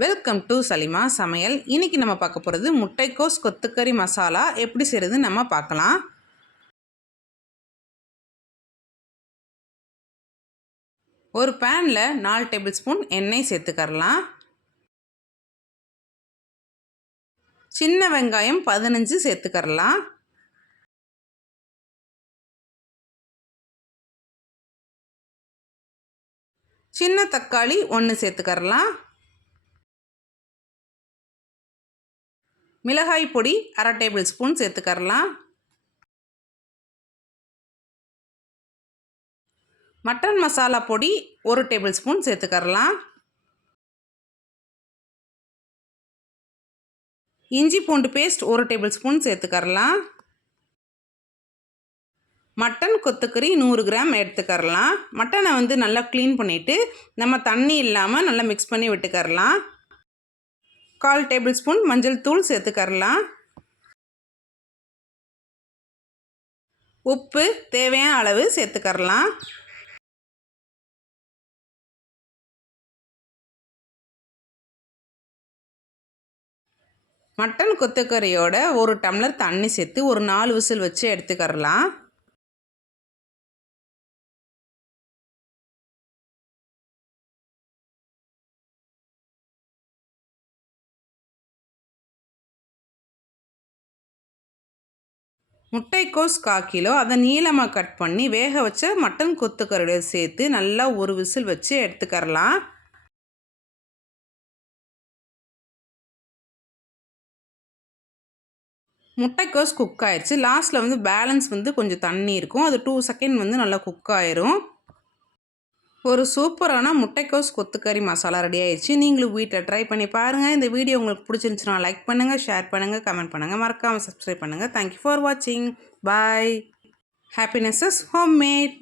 Welcome to Salima சமையல். இன்றைக்கி நம்ம பார்க்க போகிறது முட்டைக்கோஸ் கொத்துக்கறி மசாலா எப்படி செய்கிறது நம்ம பார்க்கலாம். ஒரு பேனில் 4 டேபிள் ஸ்பூன் எண்ணெய் சேர்த்துக்கரலாம். சின்ன வெங்காயம் 15 சேர்த்துக்கரலாம். சின்ன தக்காளி 1 சேர்த்துக்கரலாம். மிளகாய் பொடி 1/2 டேபிள் ஸ்பூன் சேர்த்துக்கரலாம். மட்டன் மசாலா பொடி 1 டேபிள் ஸ்பூன் சேர்த்துக்கரலாம். இஞ்சி பூண்டு பேஸ்ட் 1 டேபிள் ஸ்பூன் சேர்த்துக்கரலாம். மட்டன் கொத்துக்கறி 100 கிராம் எடுத்துக்கரலாம். மட்டனை நல்லா க்ளீன் பண்ணிவிட்டு நம்ம தண்ணி இல்லாமல் நல்லா மிக்ஸ் பண்ணி விட்டுக்கரலாம். 1/4 டேபிள் ஸ்பூன் மஞ்சள் தூள் சேர்த்துக்கரலாம். உப்பு தேவையான அளவு சேர்த்துக்கரலாம். மட்டன் கொத்துக்கறியோட 1 டம்ளர் தண்ணி சேர்த்து ஒரு 4 விசில் வச்சு எடுத்துக்கரலாம். முட்டைக்கோஸ் 1/4 கிலோ அதை நீளமாக கட் பண்ணி வேக வச்ச மட்டன் கொத்துக்கறியோட சேர்த்து நல்லா ஒரு விசில் வச்சு எடுத்துக்கரலாம். முட்டைக்கோஸ் குக் ஆயிடுச்சு. லாஸ்ட்டில் பேலன்ஸ் கொஞ்சம் தண்ணி இருக்கும். அது 2 செகண்ட் நல்லா குக் ஆயிரும். ஒரு சூப்பரான முட்டைக்கோஸ் கொத்துக்கறி மசாலா ரெடி ஆயிடுச்சு. நீங்களும் வீட்டில் ட்ரை பண்ணி பாருங்கள். இந்த வீடியோ உங்களுக்கு பிடிச்சிருந்துச்சுன்னா லைக் பண்ணுங்கள், ஷேர் பண்ணுங்கள், கமெண்ட் பண்ணுங்கள், மறக்காமல் சப்ஸ்கிரைப் பண்ணுங்கள். தேங்க்யூ ஃபார் வாட்சிங். பாய். Happiness is homemade.